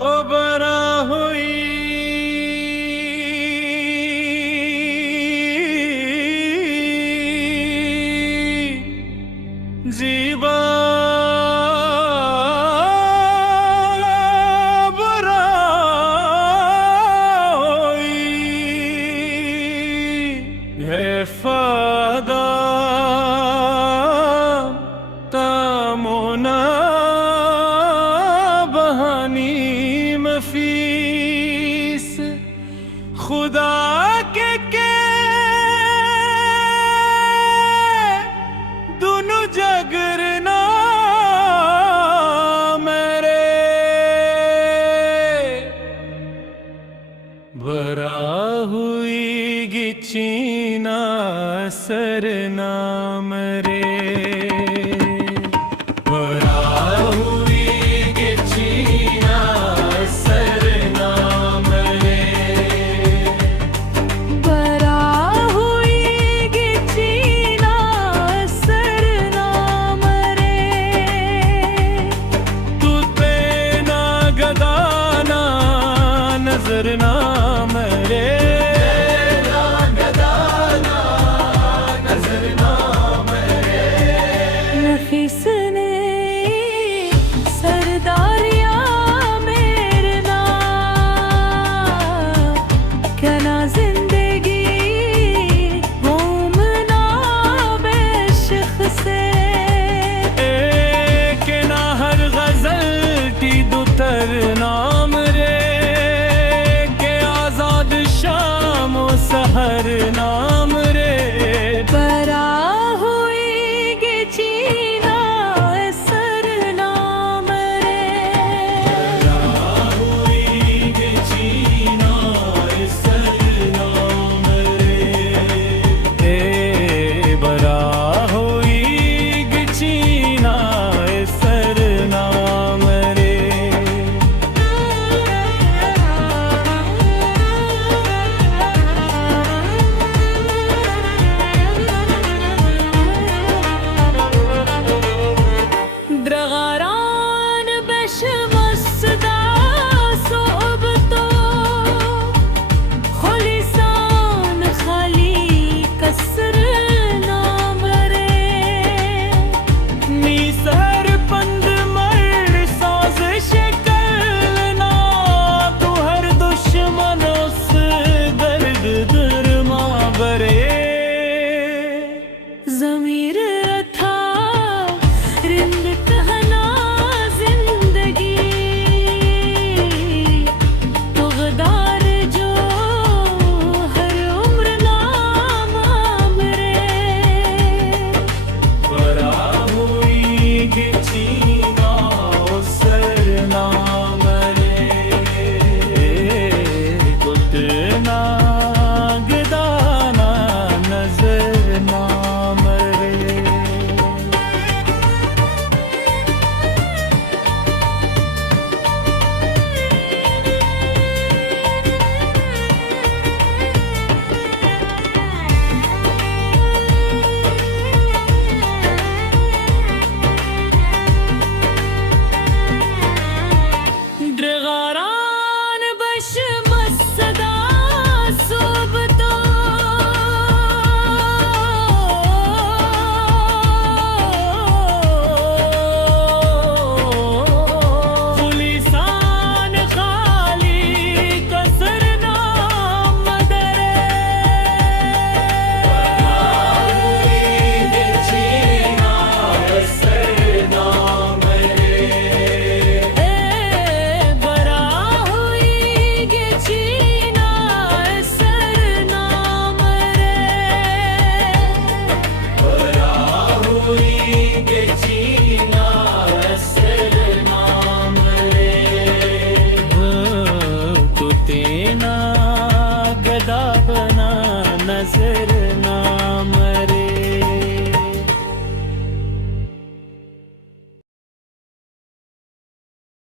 ओ बरा हुई जीवा बरा हुई है फादा तामोना बहानी मफीस खुदा के दोनों जगरना मेरे बरा हुई गिचीना सरना मरे नजरना मरे गदाना नजरना मरे नफीस ने सरदारिया मेरे ना कना जिंदगी घूमना बेशख से के ना हर गजल टी दुतरना सहर नाम रे बरा हुई गिचीना सर नाम रे बरा हुई गिचीना सर नाम रे बरा हुई गिचीना सर नाम रे ज़मीर था रिंद कहना जिंदगी तो गदार जो हर उम्र नाम रे बरा हुई गिचीना सर नाम रे कुतना गदाना नजर नाम रे